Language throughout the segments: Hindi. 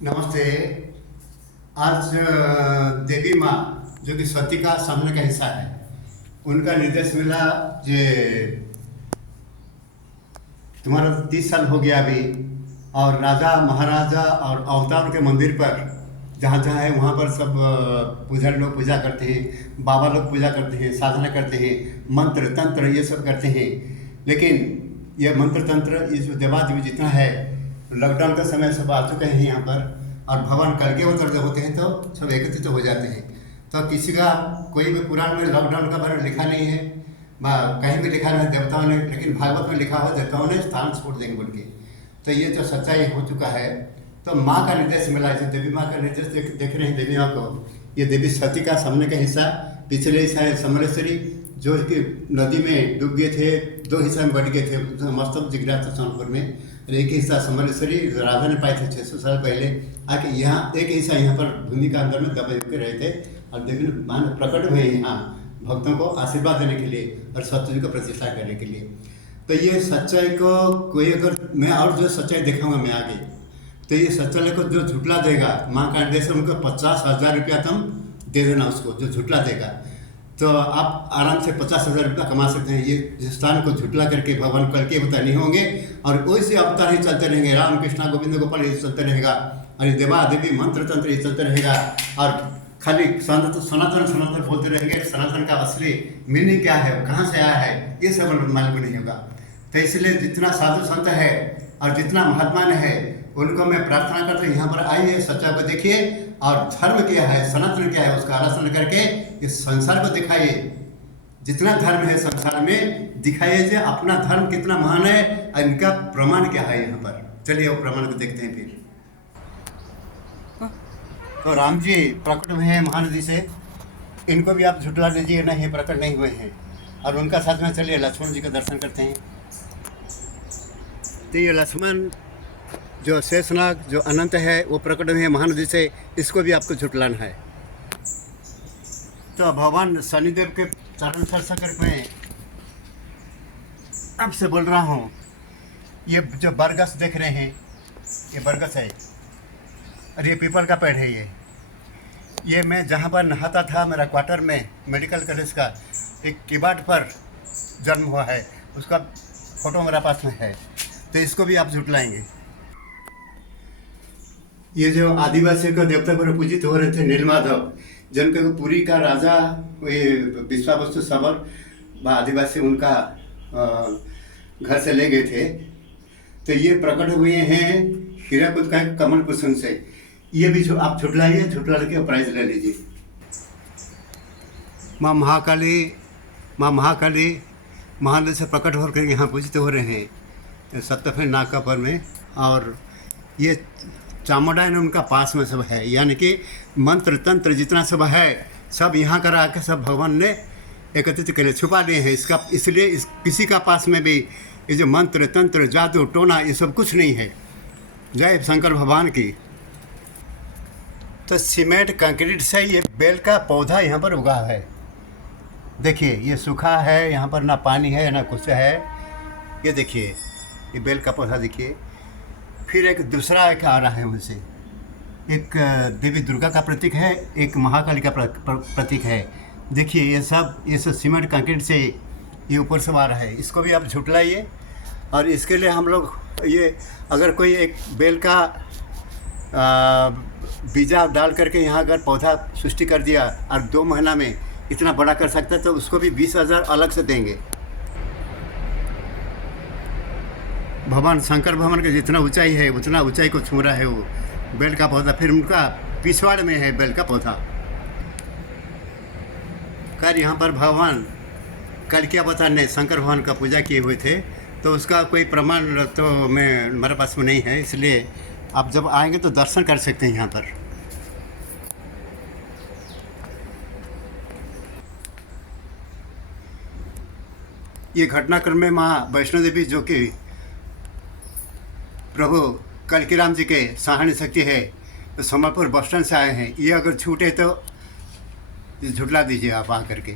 नमस्ते। आज देवी माँ जो कि सती का सामने का हिस्सा है, उनका निर्देश मिला। जे तुम्हारा 30 साल हो गया अभी, और राजा महाराजा और अवतार के मंदिर पर जहाँ जहाँ है वहाँ पर सब पुजारी लोग पूजा करते हैं, बाबा लोग पूजा करते हैं, साधना करते हैं, मंत्र तंत्र ये सब करते हैं। लेकिन ये मंत्र तंत्र ये जो देवादेवी जितना है, लॉकडाउन का समय सब आ चुके हैं यहाँ पर, और भगवान कल के अवतार जब होते हैं तो सब एकत्रित हो जाते हैं। तो किसी का कोई भी पुराण में लॉकडाउन का बारे में लिखा नहीं है, कहीं भी लिखा नहीं देवताओं ने, लेकिन भागवत में लिखा हुआ देवताओं ने स्थान छोड़ देंगे बोल के। तो ये जो सच्चाई हो चुका है, तो माँ का निर्देश मिला है। देवी माँ का निर्देश देख रहे हैं देवी माँ को। ये देवी सती का सामने का हिस्सा, पिछले हिस्सा है समलेश्वरी जो कि नदी में डूब गए थे, 2 हिस्सा में बढ़ गए थे। मस्तक जिगरा था सोनपुर में, और एक हिस्सा समलेश्वरी राजा ने पाए थे 600 साल पहले आके। यहाँ एक हिस्सा यहाँ पर भूमि का अंदर में दबे के रहे थे, और देवी माँ प्रकट हुए यहाँ भक्तों को आशीर्वाद देने के लिए और सत्यजी को प्रतिष्ठा करने के लिए। तो ये सच्चाई को कोई अगर मैं और जो सच्चाई दिखाऊंगा मैं आगे, तो ये सच्चाई को जो झुटला देगा, माँ का निर्देश उनको 50,000 रुपया तुम दे देना उसको जो झुटला देगा। तो आप आराम से 50,000 रुपया कमा सकते हैं। ये स्थान को झुटला करके भगवान कल के अवतार नहीं होंगे, और वैसे अवतार ही चलते रहेंगे। राम कृष्णा गोविंद गोपाल ये चलते रहेगा, और ये देवा देवी मंत्र तंत्र ये चलते रहेगा, और खाली सनातन सनातन बोलते रहेंगे। सनातन का असली मीनिंग क्या है, कहाँ से आया है, ये सब मालूम नहीं होगा। तो इसलिए जितना साधु संत है और जितना महात्मा है, उनको मैं प्रार्थना करता हूँ यहाँ पर आइए, सच्चा को देखिए, और धर्म क्या है, सनातन क्या है, उसका आराधना करके इस संसार को दिखाइए। जितना धर्म है संसार में दिखाइए, जो अपना धर्म कितना महान है और इनका प्रमाण क्या है यहाँ पर। चलिए वो प्रमाण को देखते हैं फिर। तो राम जी प्रकट हुए हैं महानदी से, इनको भी आप झुटला दीजिए, नहीं प्रकट नहीं हुए हैं। और उनका साथ में चलिए लक्ष्मण जी का दर्शन करते हैं। तो ये लक्ष्मण जो शेषनाग जो अनंत है वो प्रकट हुए हैं महानदी से, इसको भी आपको झुटलाना है। तो भगवान शनिदेव के चरण स्पर्श करके मैं आपसे बोल रहा हूँ। ये जो बरगद देख रहे हैं, ये बरगद है, और ये पीपल का पेड़ है। ये मैं जहाँ पर नहाता था, मेरा क्वार्टर में मेडिकल कॉलेज का एक किबाट पर जन्म हुआ है, उसका फोटो मेरा पास में है। तो इसको भी आप झुटलाएंगे। ये जो आदिवासी को देवता पर पूजित हो रहे थे नीलमाधव, जिनके पुरी का राजा ये विश्वावस्तु सबर आदिवासी उनका घर से ले गए थे। तो ये प्रकट हुए हैं हीराकुद का कमल पुष्प से। ये भी आप झुटलाइए, झुटला के प्राइज ले लीजिए। माँ महाकाली महानदी से प्रकट होकर यहाँ पूजित हो रहे हैं सप्तफेन नाकापर में। और ये चामुंडा ने उनका पास में सब है, यानी कि मंत्र तंत्र जितना सब है सब यहाँ करा के सब भगवान ने एकत्रित कर छुपा लिए हैं इसका। इसलिए किसी का पास में भी ये जो मंत्र तंत्र जादू टोना ये सब कुछ नहीं है। जय शंकर भगवान की। तो सीमेंट कंक्रीट से ये बेल का पौधा यहाँ पर उगा है। देखिए ये सूखा है, यहाँ पर ना पानी है ना कुछ है। ये देखिए ये बेल का पौधा देखिए। फिर एक दूसरा एक आ रहा है उनसे, एक देवी दुर्गा का प्रतीक है, एक महाकाली का प्रतीक है। देखिए ये सब सीमेंट कंक्रीट से ये ऊपर सब आ रहा है। इसको भी आप झुटलाइए। और इसके लिए हम लोग ये अगर कोई एक बेल का बीजा डाल करके यहाँ अगर पौधा सृष्टि कर दिया और 2 महीना में इतना बड़ा कर सकता है, तो उसको भी 20,000 अलग से देंगे। भगवान शंकर भगवान की जितना ऊंचाई है उतना ऊंचाई को छू रहा है वो बेल का पौधा। फिर उनका पिछवाड़ में है बेल का पौधा। खैर यहाँ पर भगवान कल क्या बताने शंकर भगवान का पूजा किए हुए थे, तो उसका कोई प्रमाण तो मेरे पास में नहीं है। इसलिए आप जब आएंगे तो दर्शन कर सकते हैं यहाँ पर। ये घटनाक्रम में माँ वैष्णो देवी जो कि प्रभु कलकी राम जी के सहायनी शक्ति है, तो समलपुर बस स्टैंड से आए हैं। ये अगर छूटे तो झुटला दीजिए आप आ करके।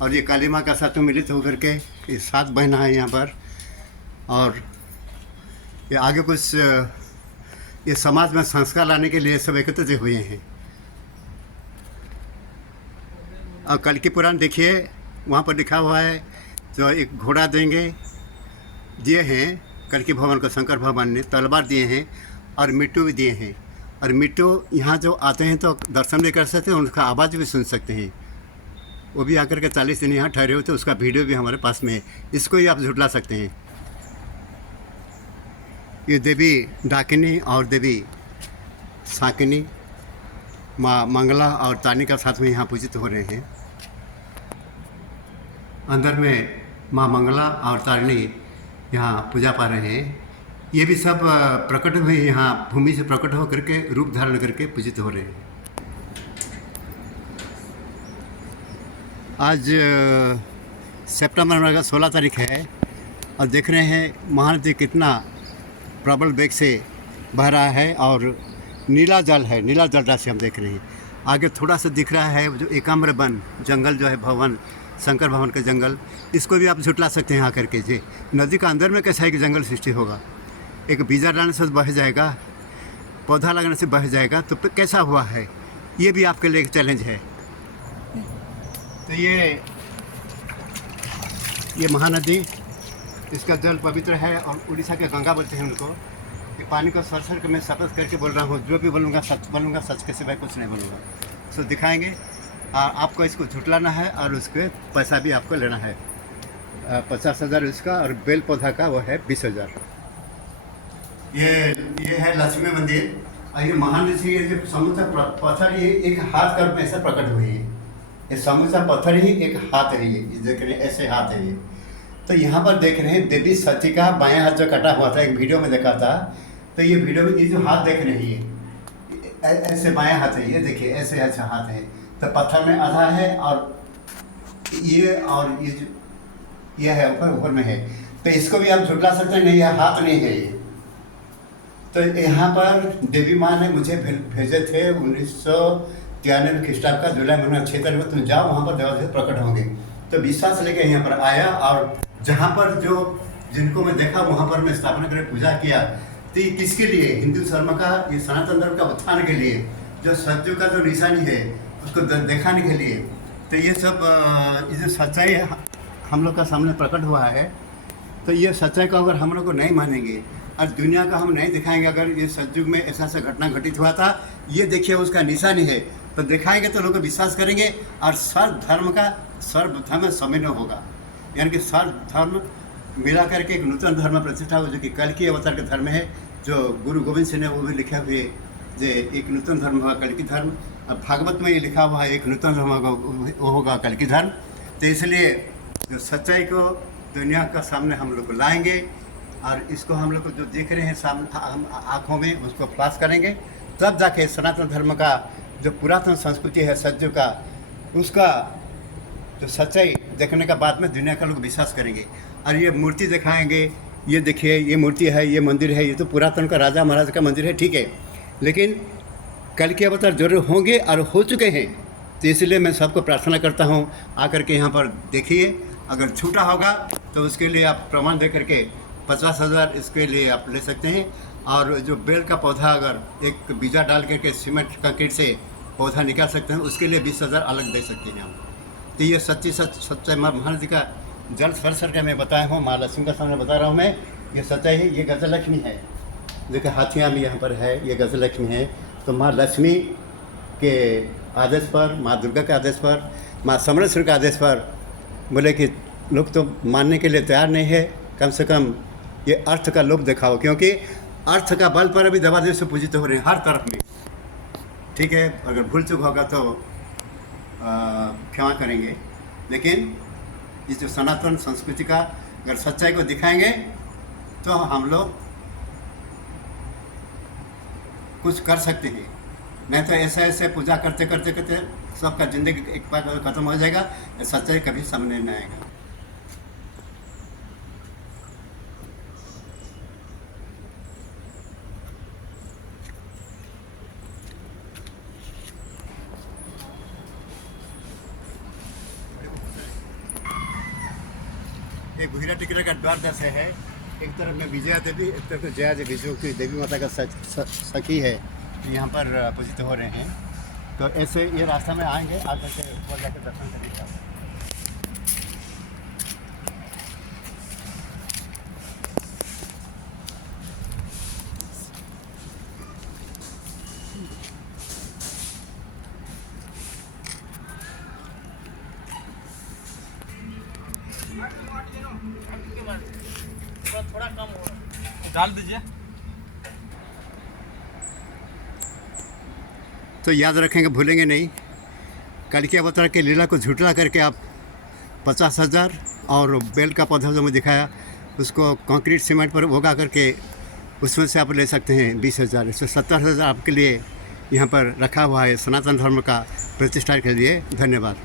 और ये काली माँ का साथ मिलित होकर के ये 7 बहना है यहाँ पर। और ये आगे कुछ ये समाज में संस्कार लाने के लिए सब एकत्रित हुए हैं। और कल की पुराण देखिए, वहाँ पर लिखा हुआ है जो एक घोड़ा देंगे दिए हैं कल की भगवान को, शंकर भगवान ने तलवार दिए हैं और मिट्टू भी दिए हैं। और मिट्टू यहाँ जो आते हैं तो दर्शन भी कर सकते हैं, उनका आवाज़ भी सुन सकते हैं। वो भी आकर के 40 दिन यहाँ ठहरे होते, उसका वीडियो भी हमारे पास में है, इसको ही आप झुटला सकते हैं। ये देवी डाकिनी और देवी साकिनी माँ मंगला और तानी का साथ में यहाँ पूजित हो रहे हैं। अंदर में माँ मंगला और तारिणी यहाँ पूजा पा रहे हैं। ये भी सब प्रकट हुए यहाँ भूमि से प्रकट हो करके रूप धारण करके पूजित हो रहे हैं। आज सितंबर महीने का 16 तारीख है और देख रहे हैं महानदी कितना प्रबल वेग से बह रहा है और नीला जल है, नीला जल राशि हम देख रहे हैं। आगे थोड़ा सा दिख रहा है जो एकाम्र वन जंगल जो है भवन शंकर भवन का जंगल, इसको भी आप झुटला सकते हैं आकर के। जी नदी का अंदर में कैसा है कि जंगल सृष्टि होगा, एक बीजा डालने से बह जाएगा, पौधा लगाने से बह जाएगा, तो कैसा हुआ है, ये भी आपके लिए एक चैलेंज है। तो ये महानदी, इसका जल पवित्र है और उड़ीसा के गंगा बोलते हैं उनको। ये पानी को सर के मैं शपथ करके बोल रहा हूँ, जो भी बोलूँगा सच के सिवाय कुछ नहीं बोलूँगा। सो दिखाएंगे, आपको इसको झुटलाना है और उसके पैसा भी आपको लेना है। 50,000 उसका और बेल पौधा का वो है 20,000। ये है लक्ष्मी मंदिर और ये महानदी ये जो समुद्र पत्थर ये एक हाथ का रूप में ऐसा प्रकट हुई है। ये समुद्र पत्थर ही एक हाथ है, ये देख रहे हैं ऐसे हाथ है ये। तो यहाँ पर देख रहे हैं देवी सती का बायां हाथ जो कटा हुआ था, एक वीडियो में देखा था। तो ये वीडियो में ये जो हाथ देख रहे हैं ये ऐसे बायां हाथ है, ये देखिए ऐसे ऐसा हाथ है। तो पत्थर में आधा है और ये जो ये है ऊपर में है। तो इसको भी आप झुटला सकते हैं, नहीं यह हाथ नहीं है ये। तो यहाँ पर देवी माँ ने मुझे भेजे थे 1993 ख्रीष्टाब्द का जुलाई महीना 6 तारीख में, तुम जाओ वहाँ पर देवादेव प्रकट होंगे। तो विश्वास लेकर यहाँ पर आया और जहाँ पर जो जिनको मैं देखा वहाँ पर मैं स्थापना करके पूजा किया। तो ये किसके लिए? हिंदू धर्म का, ये सनातन धर्म का उत्थान के लिए, जो सत्य का जो निशानी है उसको दिखाने के लिए। तो ये सब ये जो सच्चाई हम लोग का सामने प्रकट हुआ है, तो ये सच्चाई को अगर हम लोग को नहीं मानेंगे और दुनिया का हम नहीं दिखाएंगे, अगर ये सतयुग में ऐसा घटना घटित हुआ था, ये देखिए उसका निशानी है, तो दिखाएंगे तो लोग विश्वास करेंगे और सर्वधर्म सम्मिलन होगा। यानी कि सर्वधर्म मिला करके एक नूतन धर्म प्रतिष्ठा हो, जो कि कल की अवतार का धर्म है, जो गुरु गोविंद सिंह ने वो भी लिखे हुए जो एक नूतन धर्म होगा कल की धर्म। अब भागवत में ये लिखा हुआ है एक नूतन धर्म होगा, वो होगा कल की धर्म। तो इसलिए जो सच्चाई को दुनिया का सामने हम लोग लाएंगे और इसको हम लोग को जो देख रहे हैं सामने हम आँखों में उसको फ्लैश करेंगे, तब जाके सनातन धर्म का जो पुरातन संस्कृति है सत्य का, उसका जो सच्चाई देखने का बाद में दुनिया का लोग विश्वास करेंगे। और ये मूर्ति दिखाएंगे, ये देखिए ये मूर्ति है, ये मंदिर है, ये तो पुरातन का राजा महाराज का मंदिर है, ठीक है, लेकिन कल के अवतार जरूर होंगे और हो चुके हैं। तो इसलिए मैं सबको प्रार्थना करता हूँ आकर के यहाँ पर देखिए। अगर छूटा होगा तो उसके लिए आप प्रमाण दे करके 50,000 इसके लिए आप ले सकते हैं। और जो बेल का पौधा अगर एक बीजा डाल करके सीमेंट कंक्रीट से पौधा निकाल सकते हैं, उसके लिए 20,000 अलग दे सकते हैं हम। तो ये सच्चाई महानदी का जल सर के मैं बताया हूँ, माँ लक्ष्मी का सामने बता रहा हूँ मैं, ये सच्चाई है। ये गजलक्ष्मी है, देखिए हाथियाँ भी यहाँ पर है, ये गजलक्ष्मी है। तो माँ लक्ष्मी के आदेश पर, माँ दुर्गा के आदेश पर, माँ समलेश्वरी के आदेश पर बोले कि लोग तो मानने के लिए तैयार नहीं है, कम से कम ये अर्थ का लोभ दिखाओ, क्योंकि अर्थ का बल पर अभी देवादेव से पूजित हो रहे हैं हर तरफ में। ठीक है, अगर भूल चूक होगा तो क्षमा करेंगे, लेकिन इस जो सनातन संस्कृति का अगर सच्चाई को दिखाएंगे तो हम लोग कुछ कर सकते हैं। नहीं तो ऐसे पूजा करते करते करते सबका ज़िंदगी एक बार ख़त्म हो जाएगा, सच्चाई कभी सामने नहीं आएगा। ये गुहिरा टिकरा का द्वार जैसे है, एक तरफ में विजया देवी, एक तरफ में जया देवी, जो कि देवी माता का सखी है, यहाँ पर पूजित हो रहे हैं। तो ऐसे ये रास्ता में आएंगे, आकर के ऊपर जाकर दर्शन करेंगे आप। थोड़ा कम हो डाल दीजिए। तो याद रखेंगे, भूलेंगे नहीं। कलिकी अवतार के लीला को झुटला करके आप 50,000 और बेल का पौधा जो मैं दिखाया उसको कंक्रीट सीमेंट पर उगा करके उसमें से आप ले सकते हैं 20,000। इससे 70,000 आपके लिए यहाँ पर रखा हुआ है सनातन धर्म का प्रतिष्ठा के लिए। धन्यवाद।